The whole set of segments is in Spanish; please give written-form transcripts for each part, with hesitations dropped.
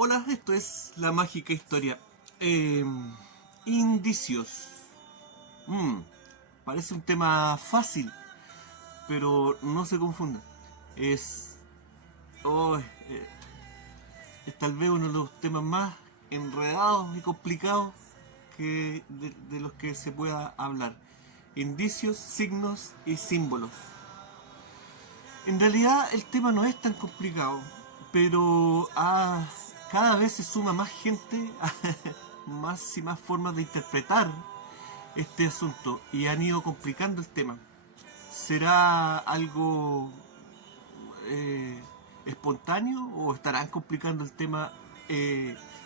Hola, esto es La Mágica Historia. Indicios. Mm, Parece un tema fácil, pero no se confundan. Es, oh, es tal vez uno de los temas más enredados y complicados de los que se pueda hablar. Indicios, signos y símbolos. En realidad el tema no es tan complicado, pero cada vez se suma más gente, más y más formas de interpretar este asunto y han ido complicando el tema. ¿Será algo eh, espontáneo o estarán complicando el tema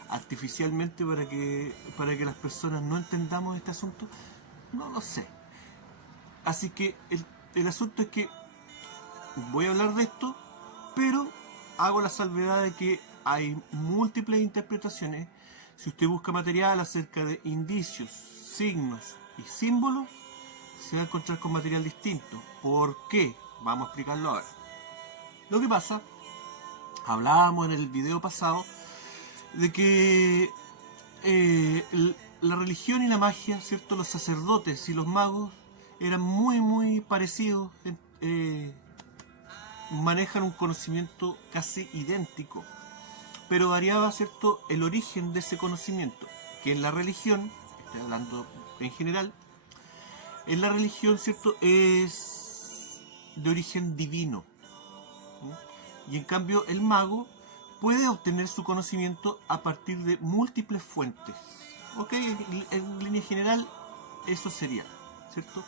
artificialmente para que las personas no entendamos este asunto? No lo sé. Así que el asunto es que voy a hablar de esto, pero hago la salvedad de que hay múltiples interpretaciones. Si usted busca material acerca de indicios, signos y símbolos, se va a encontrar con material distinto. ¿Por qué? Vamos a explicarlo ahora. Lo que pasa, hablábamos en el video pasado de que la religión y la magia, ¿cierto? Los sacerdotes y los magos eran muy parecidos, manejan un conocimiento casi idéntico, pero variaba, ¿cierto?, el origen de ese conocimiento, que en la religión, estoy hablando en general, en la religión, ¿cierto?, es de origen divino. Y en cambio el mago puede obtener su conocimiento a partir de múltiples fuentes. Ok, en línea general eso sería, ¿cierto?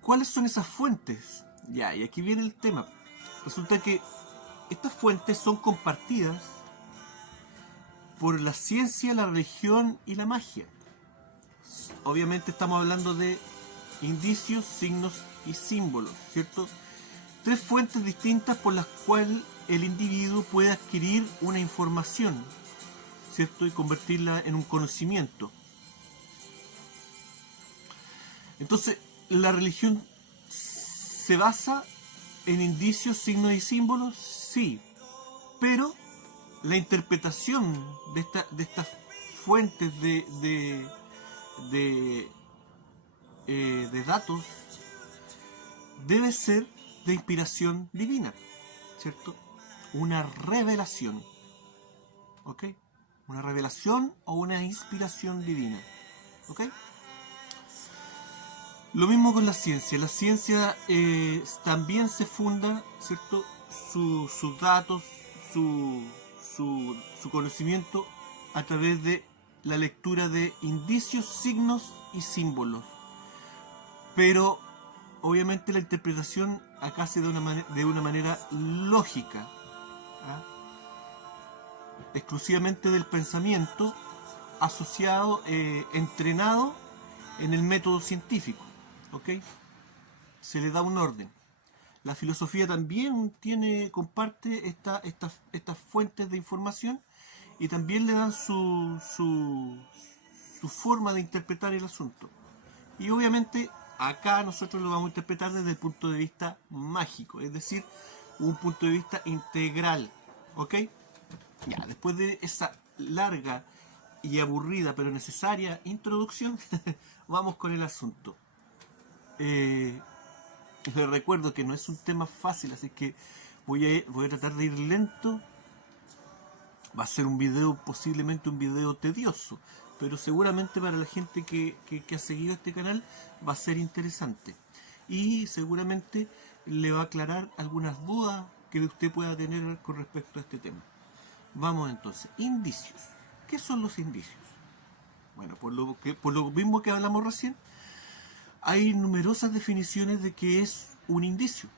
¿Cuáles son esas fuentes? Ya, y aquí viene el tema. Resulta que estas fuentes son compartidas por la ciencia, la religión y la magia. Obviamente estamos hablando de indicios, signos y símbolos, ¿cierto? Tres fuentes distintas por las cuales el individuo puede adquirir una información, ¿cierto? Y convertirla en un conocimiento. Entonces, la religión se basa en indicios, signos y símbolos, sí, pero la interpretación de estas fuentes de, de datos debe ser de inspiración divina, ¿cierto? Una revelación, ¿ok? Una revelación o una inspiración divina, ¿ok? Lo mismo con la ciencia. La ciencia también se funda, ¿cierto? Sus datos, su, su conocimiento a través de la lectura de indicios, signos y símbolos. Pero obviamente la interpretación acá se da de una manera lógica, ¿ah? Exclusivamente del pensamiento asociado, entrenado en el método científico, ¿ok? Se le da un orden. La filosofía también comparte estas fuentes de información y también le dan su forma de interpretar el asunto. Y obviamente acá nosotros lo vamos a interpretar desde el punto de vista mágico, es decir, un punto de vista integral, ¿ok? Ya, después de esa larga y aburrida pero necesaria introducción, vamos con el asunto. Les recuerdo que no es un tema fácil, así que voy a tratar de ir lento. Va a ser un video, posiblemente un video tedioso, pero seguramente para la gente que ha seguido este canal va a ser interesante. Y seguramente le va a aclarar algunas dudas que usted pueda tener con respecto a este tema. Vamos entonces, indicios. ¿Qué son los indicios? Bueno, por lo mismo que hablamos recién, hay numerosas definiciones de qué es un indicio.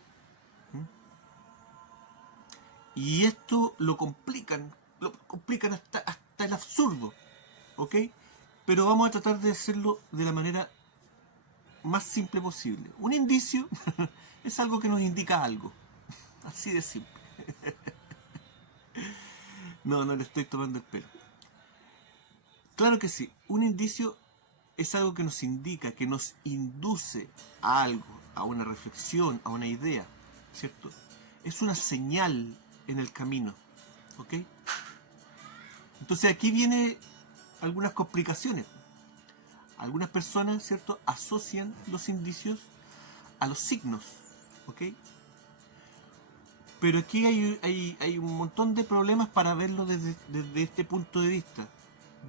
Y esto lo complican hasta el absurdo, ¿ok? Pero vamos a tratar de hacerlo de la manera más simple posible. Un indicio es algo que nos indica algo, así de simple. No le estoy tomando el pelo. Claro que sí, un indicio es algo que nos indica, que nos induce a algo, a una reflexión, a una idea, ¿cierto? Es una señal en el camino. ¿Ok? Entonces aquí viene algunas complicaciones. Algunas personas, ¿cierto?, asocian los indicios a los signos. ¿Ok? Pero aquí hay un montón de problemas para verlo desde este punto de vista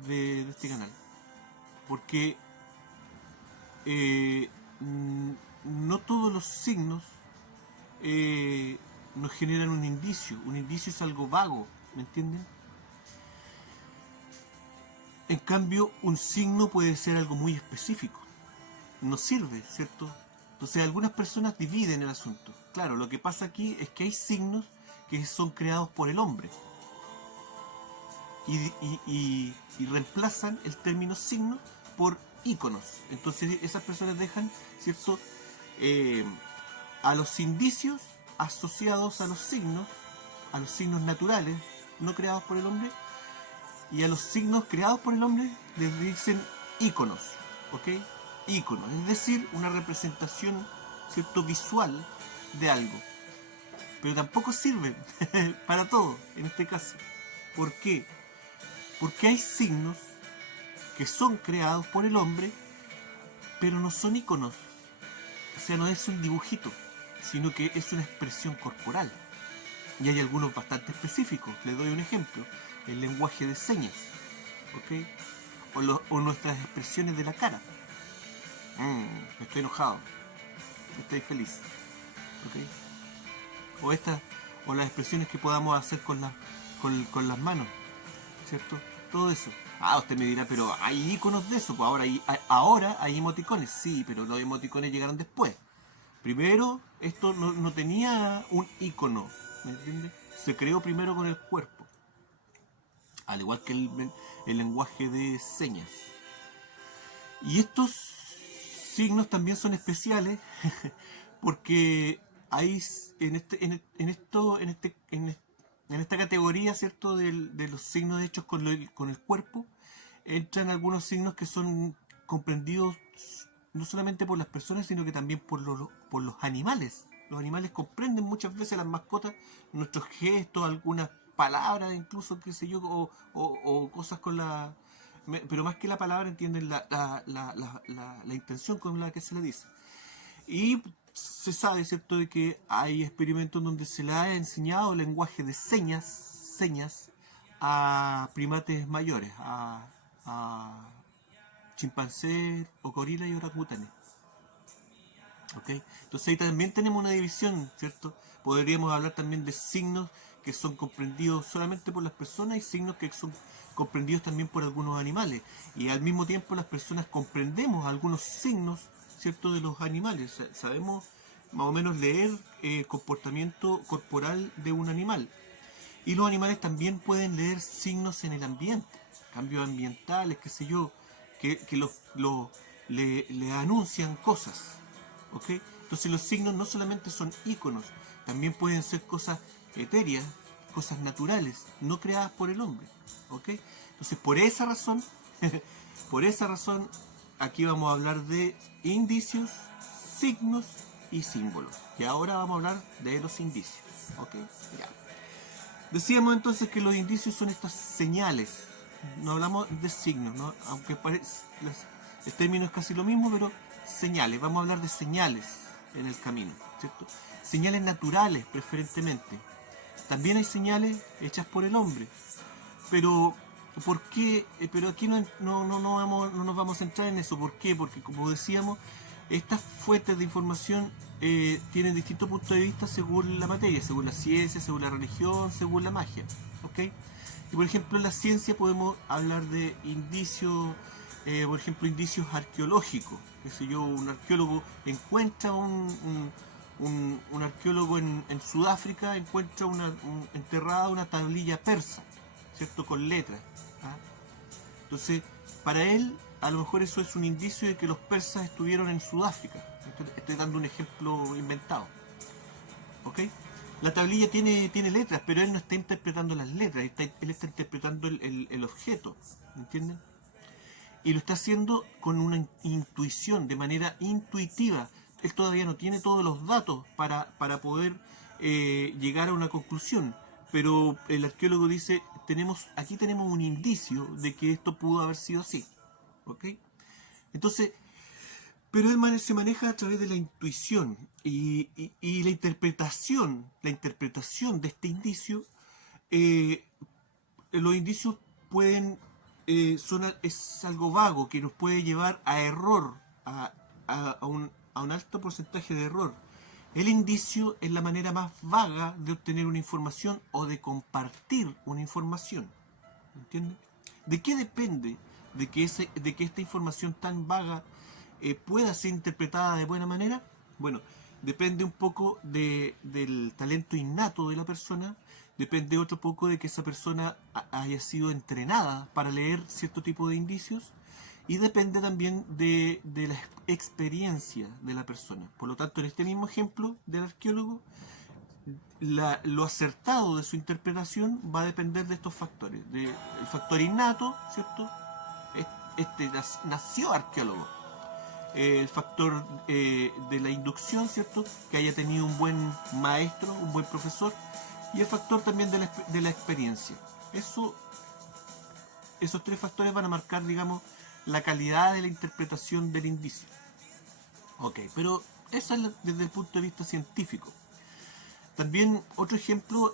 de este canal. Porque no todos los signos nos generan un indicio. Un indicio es algo vago, ¿me entienden? En cambio, un signo puede ser algo muy específico. Nos sirve, ¿cierto? Entonces algunas personas dividen el asunto. Claro, lo que pasa aquí es que hay signos que son creados por el hombre. Y reemplazan el término signo por íconos. Entonces esas personas dejan, ¿cierto?, a los indicios asociados a los signos naturales, no creados por el hombre, y a los signos creados por el hombre les dicen íconos, ¿ok? Íconos, es decir, una representación, ¿cierto?, visual de algo. Pero tampoco sirven para todo, en este caso. ¿Por qué? Porque hay signos que son creados por el hombre, pero no son íconos. O sea, no es un dibujito, sino que es una expresión corporal. Y hay algunos bastante específicos. Les doy un ejemplo. El lenguaje de señas, ¿ok? O nuestras expresiones de la cara. Estoy enojado. Estoy feliz, ¿ok? O las expresiones que podamos hacer con las manos, ¿cierto? Todo eso. Usted me dirá, pero hay iconos de eso. Pues ahora hay emoticones. Sí, pero los emoticones llegaron después. Primero, esto no tenía un icono, ¿me entiende? Se creó primero con el cuerpo. Al igual que el lenguaje de señas. Y estos signos también son especiales porque hay en esta categoría, ¿cierto?, de los signos hechos con el cuerpo, entran algunos signos que son comprendidos no solamente por las personas, sino que también por los animales. Los animales comprenden muchas veces, las mascotas, nuestros gestos, algunas palabras, incluso, qué sé yo, o cosas con la... Pero más que la palabra, entienden la intención con la que se le dice. Y se sabe, ¿cierto?, de que hay experimentos donde se le ha enseñado lenguaje de señas a primates mayores, a chimpancés o gorilas y orangutanes. ¿Ok? Entonces ahí también tenemos una división, ¿cierto? Podríamos hablar también de signos que son comprendidos solamente por las personas y signos que son comprendidos también por algunos animales. Y al mismo tiempo las personas comprendemos algunos signos, ¿cierto?, de los animales. Sabemos más o menos leer comportamiento corporal de un animal. Y los animales también pueden leer signos en el ambiente, cambios ambientales, qué sé yo, que le anuncian cosas. ¿Ok? Entonces los signos no solamente son íconos, también pueden ser cosas etéreas, cosas naturales, no creadas por el hombre. ¿Ok? Entonces por esa razón, aquí vamos a hablar de indicios, signos y símbolos. Y ahora vamos a hablar de los indicios. ¿Ok? Ya. Decíamos entonces que los indicios son estas señales. No hablamos de signos, ¿no? Aunque el término es casi lo mismo, pero señales. Vamos a hablar de señales en el camino, ¿cierto? Señales naturales, preferentemente. También hay señales hechas por el hombre. Pero ¿por qué? Pero aquí no nos vamos a centrar en eso. ¿Por qué? Porque, como decíamos, estas fuentes de información tienen distintos puntos de vista según la materia, según la ciencia, según la religión, según la magia. ¿Ok? Y por ejemplo, en la ciencia podemos hablar de indicios, por ejemplo, indicios arqueológicos. Qué sé yo, un arqueólogo encuentra un arqueólogo en Sudáfrica encuentra enterrada una tablilla persa, ¿cierto?, con letras. ¿Ah? Entonces, para él, a lo mejor eso es un indicio de que los persas estuvieron en Sudáfrica. Estoy dando un ejemplo inventado. ¿Ok? La tablilla tiene letras, pero él no está interpretando las letras, él está interpretando el objeto. ¿Me entienden? Y lo está haciendo con una intuición, de manera intuitiva. Él todavía no tiene todos los datos para poder llegar a una conclusión, pero el arqueólogo dice, aquí tenemos un indicio de que esto pudo haber sido así. ¿Ok? Entonces, pero él se maneja a través de la intuición y la interpretación de este indicio. eh, los indicios pueden, es algo vago que nos puede llevar a error, a un alto porcentaje de error. El indicio es la manera más vaga de obtener una información o de compartir una información. ¿Entiendes? ¿De qué depende de que esta información tan vaga pueda ser interpretada de buena manera? Bueno, depende un poco del talento innato de la persona, depende otro poco de que esa persona haya sido entrenada para leer cierto tipo de indicios, y depende también de la experiencia de la persona. Por lo tanto, en este mismo ejemplo del arqueólogo, lo acertado de su interpretación va a depender de estos factores. El factor innato, ¿cierto? Este nació arqueólogo. El factor de la inducción, ¿cierto? Que haya tenido un buen maestro, un buen profesor. Y el factor también de la experiencia. Esos tres factores van a marcar, digamos, la calidad de la interpretación del indicio. Ok, pero eso es desde el punto de vista científico. También otro ejemplo,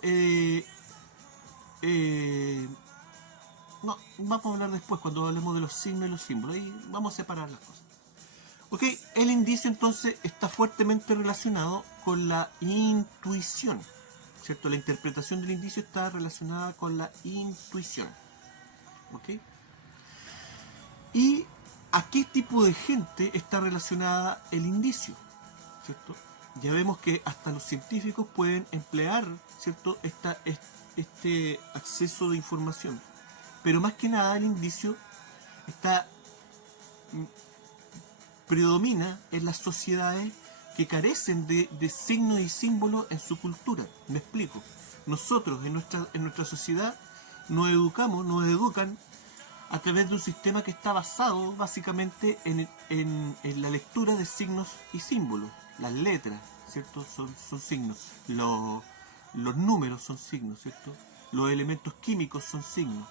no, vamos a hablar después cuando hablemos de los signos y los símbolos, ahí vamos a separar las cosas. Ok, el indicio entonces está fuertemente relacionado con la intuición, ¿cierto? La interpretación del indicio está relacionada con la intuición. ¿Ok? ¿Y a qué tipo de gente está relacionada el indicio? ¿Cierto? Ya vemos que hasta los científicos pueden emplear, ¿cierto? Este acceso de información. Pero más que nada el indicio predomina en las sociedades que carecen de signos y símbolos en su cultura. Me explico. Nosotros en nuestra sociedad nos educan a través de un sistema que está basado básicamente en la lectura de signos y símbolos. Las letras, ¿cierto? Son signos. Los números son signos, ¿cierto? Los elementos químicos son signos.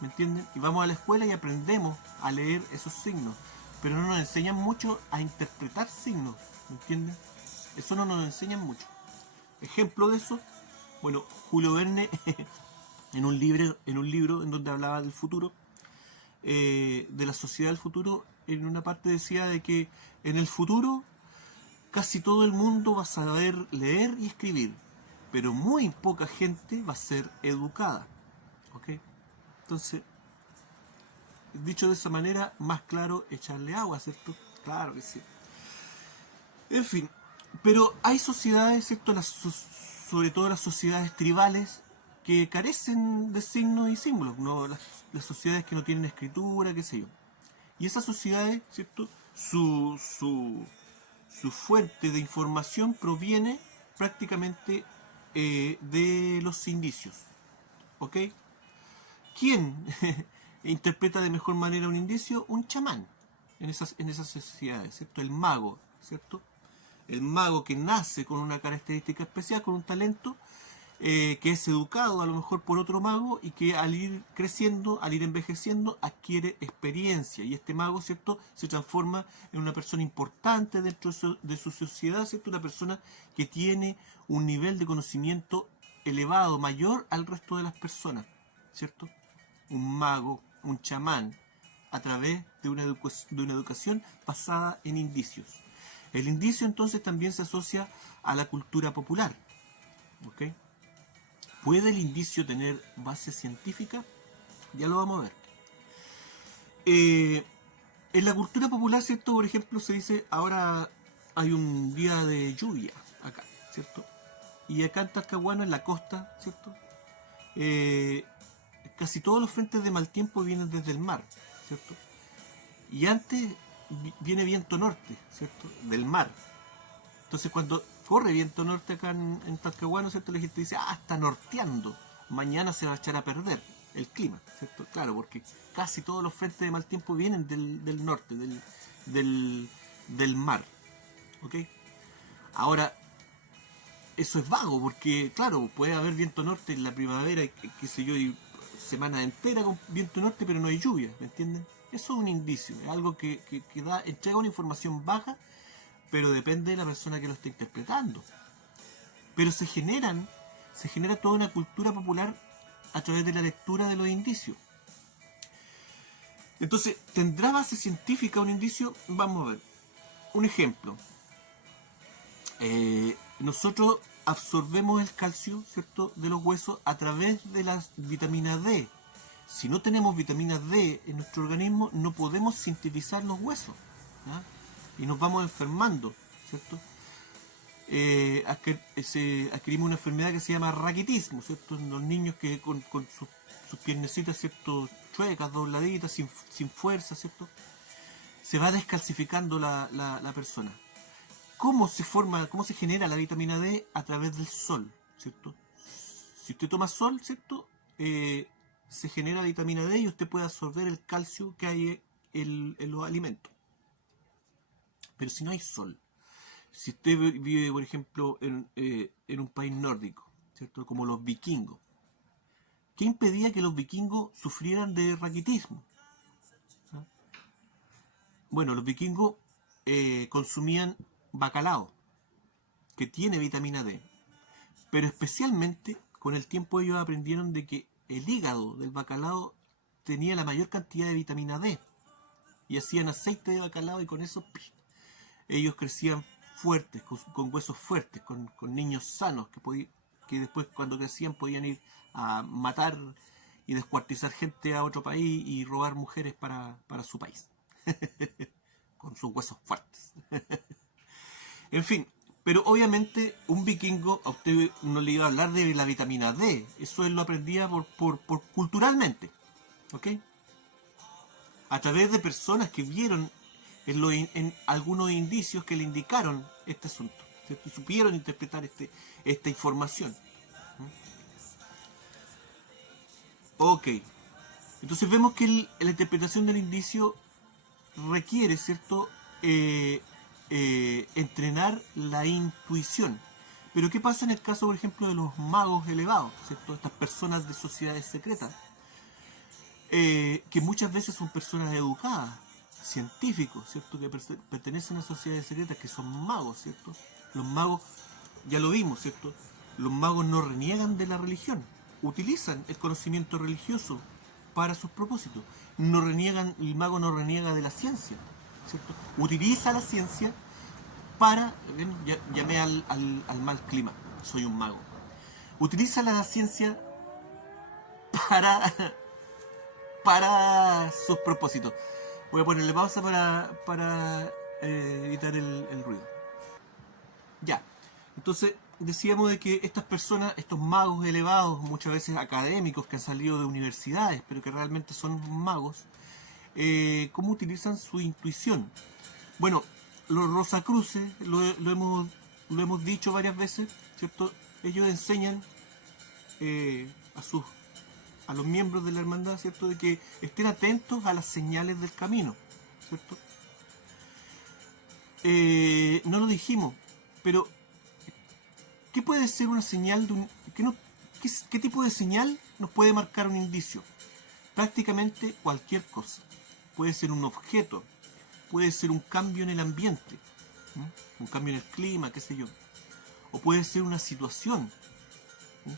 ¿Me entienden? Y vamos a la escuela y aprendemos a leer esos signos. Pero no nos enseñan mucho a interpretar signos. ¿Me entienden? Eso no nos enseñan mucho. Ejemplo de eso, bueno, Julio Verne en un libro en donde hablaba del futuro, de la sociedad del futuro, en una parte decía de que en el futuro casi todo el mundo va a saber leer y escribir, pero muy poca gente va a ser educada. ¿Ok? Entonces, dicho de esa manera, más claro echarle agua, ¿cierto? Claro que sí. En fin, pero hay sociedades, ¿cierto? Sobre todo las sociedades tribales, que carecen de signos y símbolos, ¿no? Las sociedades que no tienen escritura, qué sé yo. Y esas sociedades, ¿cierto? Su fuente de información proviene prácticamente de los indicios. ¿Ok? ¿Quién interpreta de mejor manera un indicio? Un chamán en esas sociedades, ¿cierto? El mago, ¿cierto? El mago que nace con una característica especial, con un talento, que es educado a lo mejor por otro mago y que al ir creciendo, al ir envejeciendo, adquiere experiencia. Y este mago, ¿cierto?, se transforma en una persona importante dentro de su sociedad, ¿cierto? Una persona que tiene un nivel de conocimiento elevado, mayor al resto de las personas, ¿cierto? Un mago, un chamán, a través de una educación basada en indicios. El indicio entonces también se asocia a la cultura popular. ¿Ok? ¿Puede el indicio tener base científica? Ya lo vamos a ver. En la cultura popular, ¿cierto? Por ejemplo, se dice, ahora hay un día de lluvia acá, ¿cierto? Y acá en Talcahuano, en la costa, ¿cierto? Casi todos los frentes de mal tiempo vienen desde el mar, ¿cierto? Y antes viene viento norte, ¿cierto? Del mar. Entonces cuando corre viento norte acá en Talcahuano, ¿cierto? La gente dice, está norteando, mañana se va a echar a perder el clima, ¿cierto? Claro, porque casi todos los frentes de mal tiempo vienen del norte, del mar, ¿ok? Ahora, eso es vago, porque claro, puede haber viento norte en la primavera, qué sé yo, y semana entera con viento norte, pero no hay lluvia, ¿me entienden? Eso es un indicio, es algo que da, entrega una información baja, pero depende de la persona que lo esté interpretando. Pero se genera toda una cultura popular a través de la lectura de los indicios. Entonces, ¿tendrá base científica un indicio? Vamos a ver. Un ejemplo. Nosotros absorbemos el calcio, ¿cierto?, de los huesos a través de la vitamina D. Si no tenemos vitamina D en nuestro organismo, no podemos sintetizar los huesos, ¿ya? Y nos vamos enfermando, ¿cierto? Adquirimos una enfermedad que se llama raquitismo, ¿cierto? En los niños que con sus piernecitas, ¿cierto?, chuecas, dobladitas, sin fuerza, ¿cierto? Se va descalcificando la persona. ¿Cómo se genera la vitamina D? A través del sol, ¿cierto? Si usted toma sol, ¿cierto? Se genera vitamina D y usted puede absorber el calcio que hay en los alimentos. Pero si no hay sol, si usted vive, por ejemplo, en un país nórdico, ¿cierto?, como los vikingos, ¿qué impedía que los vikingos sufrieran de raquitismo? ¿Ah? Bueno, los vikingos consumían bacalao, que tiene vitamina D, pero especialmente con el tiempo ellos aprendieron de que el hígado del bacalao tenía la mayor cantidad de vitamina D y hacían aceite de bacalao y con eso ellos crecían fuertes, con huesos fuertes, con niños sanos que después cuando crecían podían ir a matar y descuartizar gente a otro país y robar mujeres para su país con sus huesos fuertes. En fin, pero obviamente un vikingo a usted no le iba a hablar de la vitamina D, eso él lo aprendía por culturalmente, ¿ok? A través de personas que vieron en algunos indicios que le indicaron este asunto, ¿cierto? Y supieron interpretar esta información. Ok, entonces vemos que la interpretación del indicio requiere, ¿cierto?, entrenar la intuición. Pero ¿qué pasa en el caso, por ejemplo, de los magos elevados, ¿cierto? Estas personas de sociedades secretas, que muchas veces son personas educadas, científicos, ¿cierto?, que pertenecen a sociedades secretas, que son magos, ¿cierto? Los magos, ya lo vimos, ¿cierto? Los magos no reniegan de la religión, utilizan el conocimiento religioso para sus propósitos. El mago no reniega de la ciencia, ¿cierto? Utiliza la ciencia para, ¿ven? Llamé al mal clima, soy un mago. Utiliza la ciencia para, para sus propósitos. Voy a ponerle pausa para evitar el ruido. Ya, entonces decíamos de que estas personas, estos magos elevados, muchas veces académicos que han salido de universidades, pero que realmente son magos, ¿cómo utilizan su intuición? Bueno, los Rosacruces, lo hemos dicho varias veces, ¿cierto? Ellos enseñan a los miembros de la hermandad, ¿cierto?, de que estén atentos a las señales del camino, ¿cierto? No lo dijimos, pero ¿qué puede ser una señal de un... ¿Qué tipo de señal nos puede marcar un indicio? Prácticamente cualquier cosa. Puede ser un objeto, puede ser un cambio en el ambiente, ¿sí?, un cambio en el clima, qué sé yo. O puede ser una situación. ¿Sí?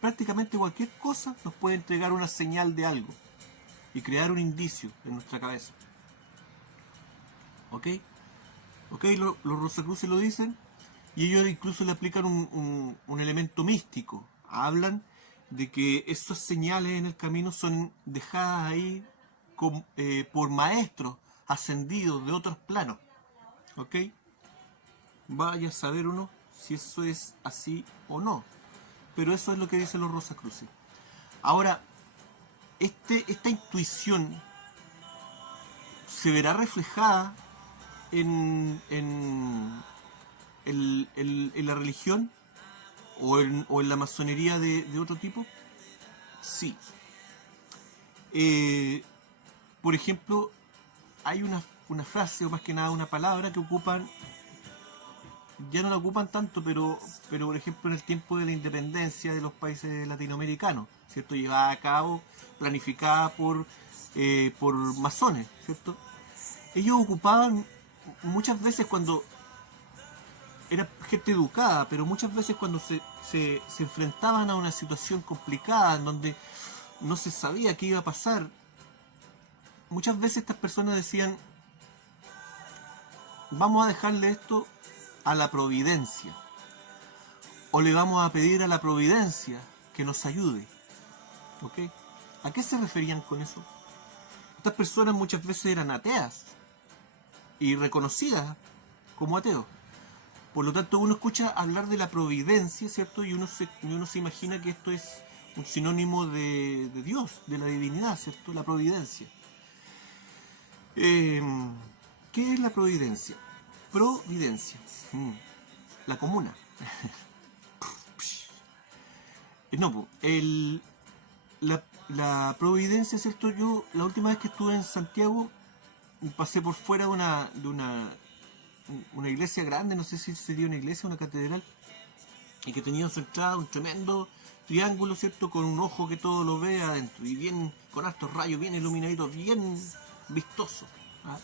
Prácticamente cualquier cosa nos puede entregar una señal de algo y crear un indicio en nuestra cabeza. ¿Ok? ¿Ok? Los Rosacruces lo dicen. Y ellos incluso le aplican un elemento místico. Hablan de que esas señales en el camino son dejadas ahí por maestros ascendidos de otros planos. ¿Ok? Vaya a saber uno si eso es así o no. Pero eso es lo que dicen los Rosacruces. Ahora, esta intuición se verá reflejada en la religión o en la masonería de otro tipo. Sí. Por ejemplo, hay una frase, o más que nada una palabra que ocupan ya no la ocupan tanto, pero por ejemplo en el tiempo de la independencia de los países latinoamericanos, ¿cierto? Llevada a cabo, planificada por masones, ¿cierto? Ellos ocupaban muchas veces cuando era gente educada, pero muchas veces cuando se enfrentaban a una situación complicada en donde no se sabía qué iba a pasar, muchas veces estas personas decían, vamos a dejarle esto a la providencia, o le vamos a pedir a la providencia que nos ayude. ¿Ok? ¿A qué se referían con eso? Estas personas muchas veces eran ateas y reconocidas como ateos. Por lo tanto, uno escucha hablar de la providencia, ¿cierto? Y uno se imagina que esto es un sinónimo de Dios, de la divinidad, ¿cierto? La providencia. ¿Qué es la providencia? Providencia. La comuna. No, la providencia, ¿cierto? Yo la última vez que estuve en Santiago pasé por fuera de una iglesia grande, no sé si sería una iglesia o una catedral, y que tenía en su entrada un tremendo triángulo, ¿cierto? Con un ojo que todo lo ve adentro, y bien, con hartos rayos, bien iluminaditos, bien vistoso. ¿Ah?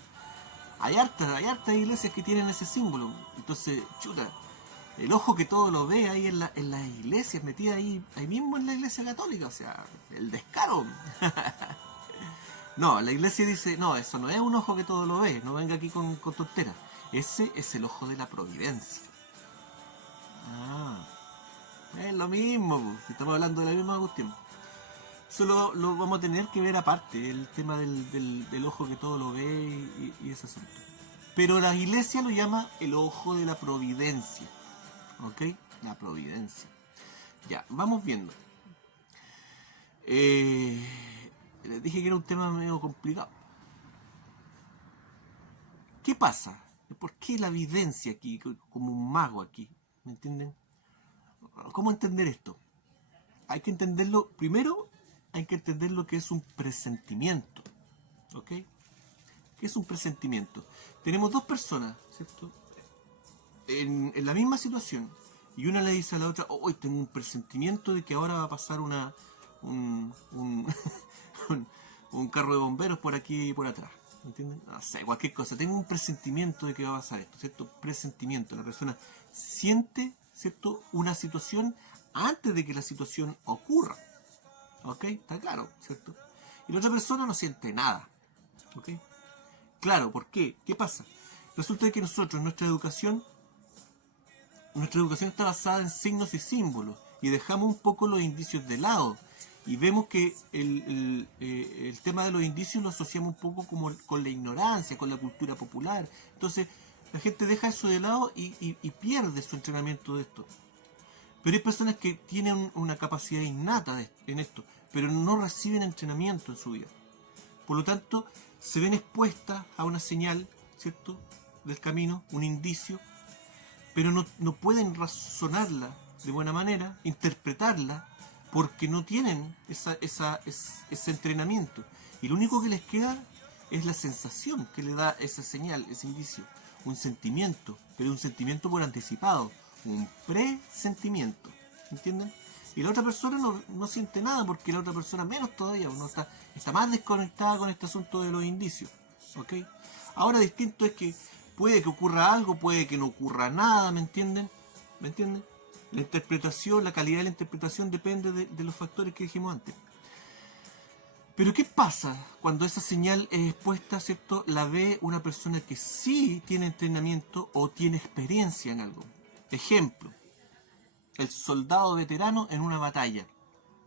Hay hartas iglesias que tienen ese símbolo. Entonces, chuta, el ojo que todo lo ve ahí en las iglesias, metida ahí mismo en la iglesia católica, o sea, el descaro. No, la iglesia dice, no, eso no es un ojo que todo lo ve, no venga aquí con tonteras. Ese es el ojo de la providencia. Ah, es lo mismo, si estamos hablando de la misma cuestión. Eso lo vamos a tener que ver aparte, el tema del ojo que todo lo ve y ese asunto. Pero la iglesia lo llama el ojo de la providencia. ¿Ok? La providencia. Ya, vamos viendo. Les dije que era un tema medio complicado. ¿Qué pasa? ¿Por qué la evidencia aquí, como un mago aquí? ¿Me entienden? ¿Cómo entender esto? Hay que entenderlo, primero hay que entender lo que es un presentimiento. ¿Ok? ¿Qué es un presentimiento? Tenemos dos personas, ¿cierto? En la misma situación, y una le dice a la otra, hoy tengo un presentimiento de que ahora va a pasar un, un carro de bomberos por aquí y por atrás. ¿Entienden? No sé, cualquier cosa. Tengo un presentimiento de que va a pasar esto, ¿cierto? Presentimiento. La persona siente, ¿cierto? Una situación antes de que la situación ocurra. ¿Ok? Está claro, ¿cierto? Y la otra persona no siente nada. ¿Ok? Claro, ¿por qué? ¿Qué pasa? Resulta que nosotros, nuestra educación está basada en signos y símbolos y dejamos un poco los indicios de lado y vemos que el tema de los indicios lo asociamos un poco como con la ignorancia, con la cultura popular. Entonces la gente deja eso de lado y pierde su entrenamiento de esto. Pero hay personas que tienen una capacidad innata en esto, pero no reciben entrenamiento en su vida. Por lo tanto, se ven expuestas a una señal, ¿cierto?, del camino, un indicio, pero no pueden razonarla de buena manera, interpretarla, porque no tienen ese entrenamiento. Y lo único que les queda es la sensación que le da esa señal, ese indicio, un sentimiento, pero un sentimiento por anticipado, un presentimiento, ¿entienden? Y la otra persona no siente nada, porque la otra persona menos todavía, no está más desconectada con este asunto de los indicios, ¿ok? Ahora distinto es que puede que ocurra algo, puede que no ocurra nada, ¿me entienden? ¿Me entienden? La interpretación, la calidad de la interpretación depende de los factores que dijimos antes. Pero ¿qué pasa cuando esa señal es expuesta, ¿cierto? La ve una persona que sí tiene entrenamiento o tiene experiencia en algo. Ejemplo, el soldado veterano en una batalla,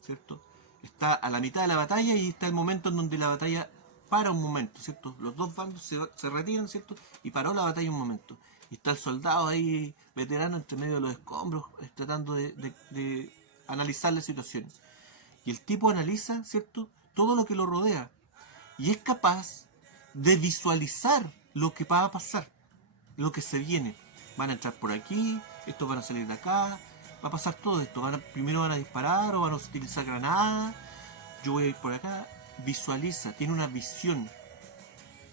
¿cierto? Está a la mitad de la batalla y está el momento en donde la batalla para un momento, ¿cierto? Los dos bandos se retiran, ¿cierto? Y paró la batalla un momento. Y está el soldado ahí, veterano, entre medio de los escombros, tratando de analizar la situación. Y el tipo analiza, ¿cierto?, todo lo que lo rodea. Y es capaz de visualizar lo que va a pasar, lo que se viene. Van a entrar por aquí, estos van a salir de acá, va a pasar todo esto. Primero van a disparar o van a utilizar granadas. Yo voy a ir por acá. Visualiza, tiene una visión.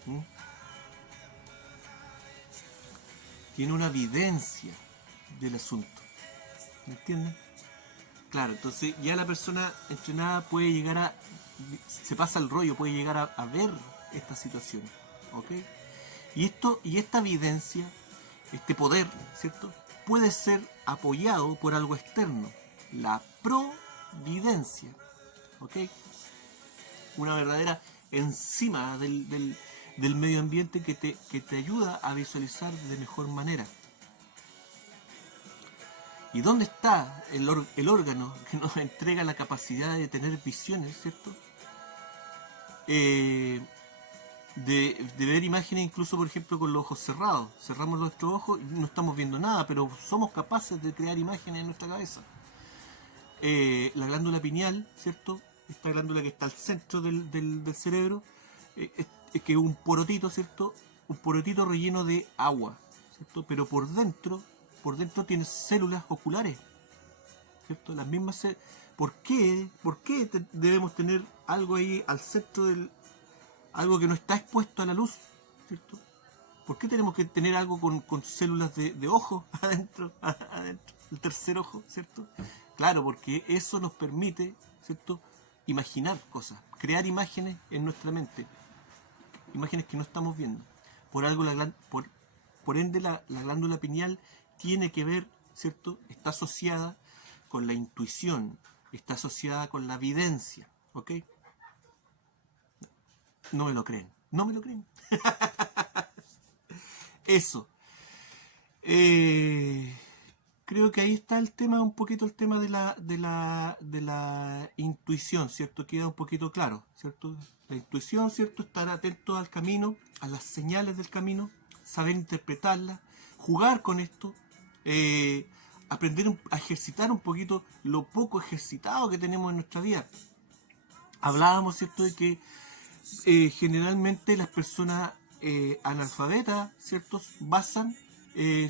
¿Mm? Tiene una evidencia. del asunto. ¿Me entienden? Claro, entonces ya la persona entrenada puede llegar a, se pasa el rollo, puede llegar a ver esta situación, ¿ok? Y esta evidencia, este poder, ¿cierto? Puede ser apoyado por algo externo, la providencia, ¿ok? Una verdadera enzima del medio ambiente que te ayuda a visualizar de mejor manera. ¿Y dónde está el órgano que nos entrega la capacidad de tener visiones, ¿cierto? De ver imágenes incluso, por ejemplo, con los ojos cerrados. Cerramos nuestros ojos y no estamos viendo nada, pero somos capaces de crear imágenes en nuestra cabeza. La glándula pineal, ¿cierto? Esta glándula que está al centro del cerebro, es que es un porotito, ¿cierto? Un porotito relleno de agua, ¿cierto? Pero por dentro tiene células oculares, ¿cierto? Las mismas ¿Por qué debemos tener algo ahí al centro algo que no está expuesto a la luz, ¿cierto? ¿Por qué tenemos que tener algo con células de ojo adentro, el tercer ojo, ¿cierto? Claro, porque eso nos permite, ¿cierto?, imaginar cosas, crear imágenes en nuestra mente, imágenes que no estamos viendo. Por algo por ende la glándula pineal tiene que ver, ¿cierto?, está asociada con la intuición, está asociada con la evidencia, ¿ok? No me lo creen, no me lo creen. Eso. Creo que ahí está el tema, un poquito el tema de la intuición, ¿cierto? Queda un poquito claro, ¿cierto? La intuición, ¿cierto? Estar atento al camino, a las señales del camino, saber interpretarlas, jugar con esto, aprender a ejercitar un poquito lo poco ejercitado que tenemos en nuestra vida. Hablábamos, ¿cierto?, de que generalmente las personas analfabetas, ¿cierto?, basan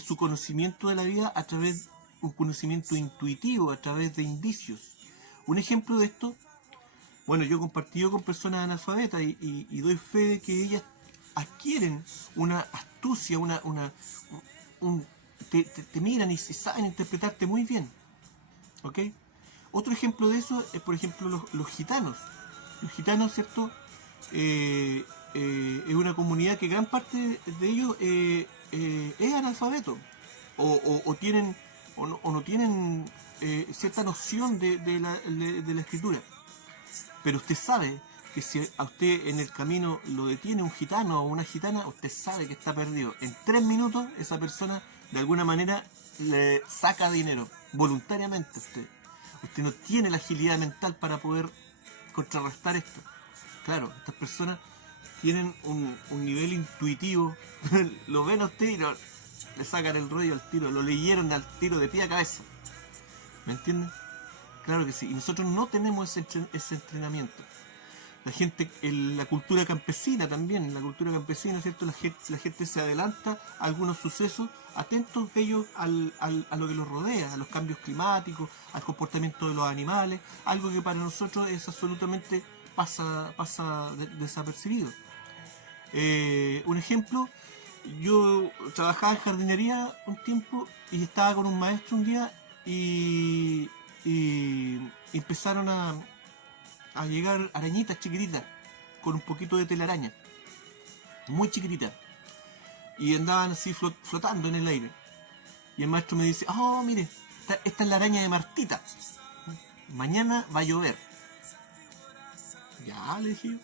su conocimiento de la vida a través de un conocimiento intuitivo, a través de indicios. Un ejemplo de esto, bueno, yo he compartido con personas analfabetas y doy fe de que ellas adquieren una astucia, te miran y saben interpretarte muy bien, ¿ok? Otro ejemplo de eso es, por ejemplo, los gitanos. Los gitanos, ¿cierto?, es una comunidad que gran parte de ellos es analfabeto o tienen o no tienen cierta noción de la escritura, pero usted sabe que si a usted en el camino lo detiene un gitano o una gitana, usted sabe que está perdido. En 3 minutos esa persona de alguna manera le saca dinero voluntariamente. Usted no tiene la agilidad mental para poder contrarrestar esto. Claro, estas personas tienen un nivel intuitivo, lo ven a usted y le sacan el rollo al tiro, lo leyeron al tiro de pie a cabeza. ¿Me entienden? Claro que sí, y nosotros no tenemos ese entrenamiento. La gente, la cultura campesina también, ¿cierto? La gente se adelanta a algunos sucesos, atentos ellos a lo que los rodea, a los cambios climáticos, al comportamiento de los animales, algo que para nosotros es absolutamente pasa desapercibido. Un ejemplo, yo trabajaba en jardinería un tiempo y estaba con un maestro un día y empezaron a llegar arañitas chiquititas con un poquito de telaraña, muy chiquititas, y andaban así flotando en el aire. Y el maestro me dice: oh, mire, esta es la araña de Martita, mañana va a llover. Ya, le dije.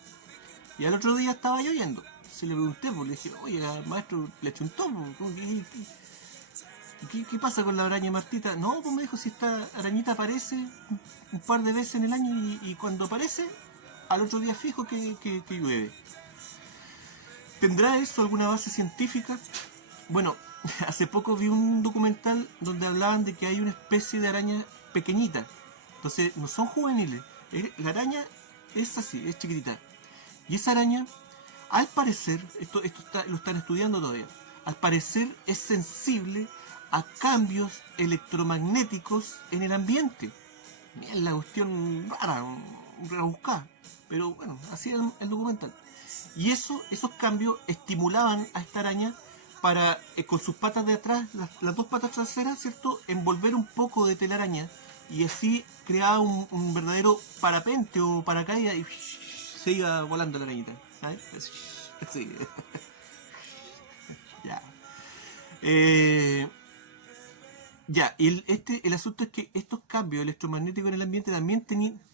Y al otro día estaba lloviendo. Se le pregunté, pues le dije: oye, al maestro le chuntó, ¿qué pasa con la araña Martita? No, pues me dijo, si esta arañita aparece un par de veces en el año y cuando aparece, al otro día fijo que llueve. ¿Tendrá eso alguna base científica? Bueno, hace poco vi un documental donde hablaban de que hay una especie de araña pequeñita. Entonces, no son juveniles. La araña es así, es chiquitita. Y esa araña, al parecer, esto lo están estudiando todavía, al parecer es sensible a cambios electromagnéticos en el ambiente. Mira, la cuestión rara, rebuscada, pero bueno, así era el documental. Y esos cambios estimulaban a esta araña para, con sus patas de atrás, las dos patas traseras, ¿cierto?, envolver un poco de telaraña y así creaba un verdadero parapente o paracaídas y se iba volando la arañita. ¿Sabes? Sí. Ya. Eh, ya, y el asunto es que estos cambios electromagnéticos en el ambiente también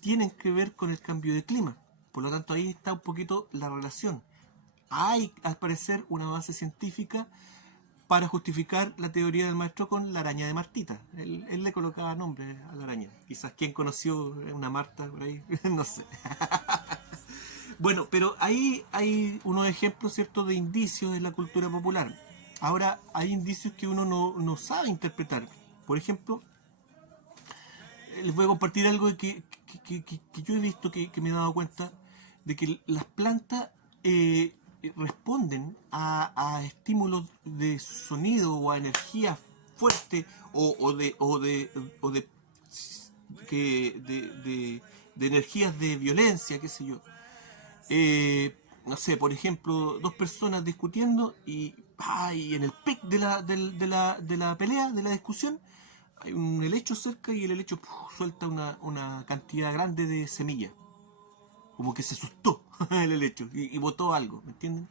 tienen que ver con el cambio de clima. Por lo tanto, ahí está un poquito la relación. Hay, al parecer, una base científica para justificar la teoría del maestro con la araña de Martita. Él le colocaba nombre a la araña. Quizás quien conoció una Marta por ahí, no sé. Bueno, pero ahí hay unos ejemplos, ¿cierto?, de indicios de la cultura popular. Ahora, hay indicios que uno no sabe interpretar. Por ejemplo, les voy a compartir algo que yo he visto, que me he dado cuenta, de que las plantas responden a estímulos de sonido o a energía fuerte o de, de energías de violencia, qué sé yo. No sé, por ejemplo, dos personas discutiendo y en el pic de la pelea, de la discusión, hay un helecho cerca y el helecho suelta una cantidad grande de semillas. Como que se asustó el helecho y botó algo, ¿me entienden?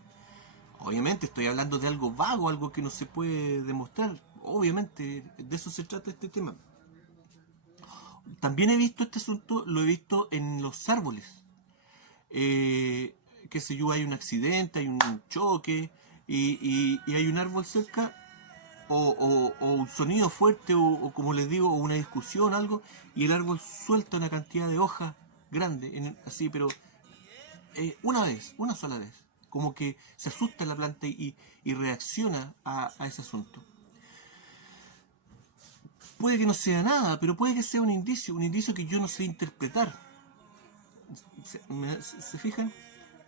Obviamente estoy hablando de algo vago, algo que no se puede demostrar. Obviamente de eso se trata este tema. También he visto este asunto, lo he visto en los árboles. Qué sé yo, hay un accidente, hay un choque y hay un árbol cerca o un sonido fuerte o como les digo, una discusión, algo, y el árbol suelta una cantidad de hojas grande, así, pero una sola vez. Como que se asusta la planta y reacciona a ese asunto. Puede que no sea nada, pero puede que sea un indicio que yo no sé interpretar. ¿Se fijan?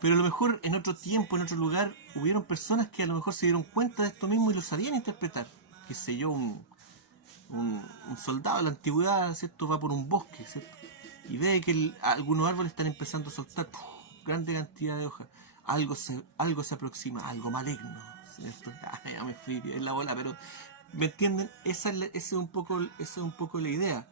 Pero a lo mejor en otro tiempo, en otro lugar, hubieron personas que a lo mejor se dieron cuenta de esto mismo y lo sabían interpretar. Qué sé yo, un soldado de la antigüedad, ¿cierto?, va por un bosque, ¿cierto?, y ve que algunos árboles están empezando a soltar grande cantidad de hojas. Algo se aproxima, algo maligno, ¿cierto? Ya me fui en la bola, pero ¿me entienden? Esa es un poco la idea.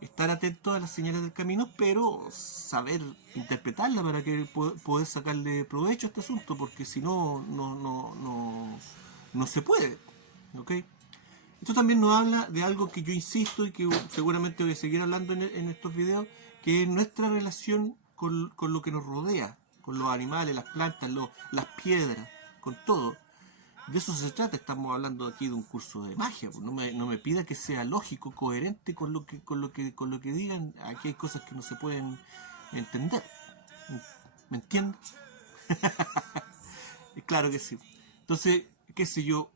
Estar atento a las señales del camino, pero saber interpretarla para que poder sacarle provecho a este asunto, porque si no, no se puede. ¿Ok? Esto también nos habla de algo que yo insisto y que seguramente voy a seguir hablando en estos videos, que es nuestra relación con lo que nos rodea, con los animales, las plantas, las piedras, con todo. De eso se trata, estamos hablando aquí de un curso de magia, pues no me pida que sea lógico, coherente con lo que digan. Aquí hay cosas que no se pueden entender. ¿Me entiendes? Claro que sí. Entonces, qué sé yo,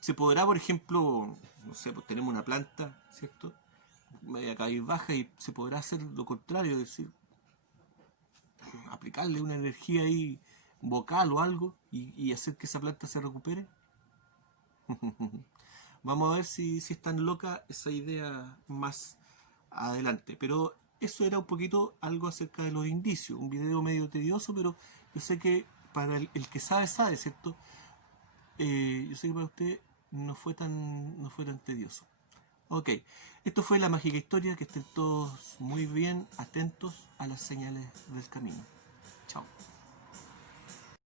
se podrá, por ejemplo, no sé, pues tenemos una planta, ¿cierto?, media baja y se podrá hacer lo contrario, es decir, aplicarle una energía ahí vocal o algo y hacer que esa planta se recupere. Vamos a ver si es tan loca esa idea más adelante. Pero eso era un poquito algo acerca de los indicios. Un video medio tedioso, pero yo sé que para el que sabe, sabe, ¿cierto? Yo sé que para usted no fue tan tedioso. Ok, esto fue la mágica historia. Que estén todos muy bien atentos a las señales del camino. Chao.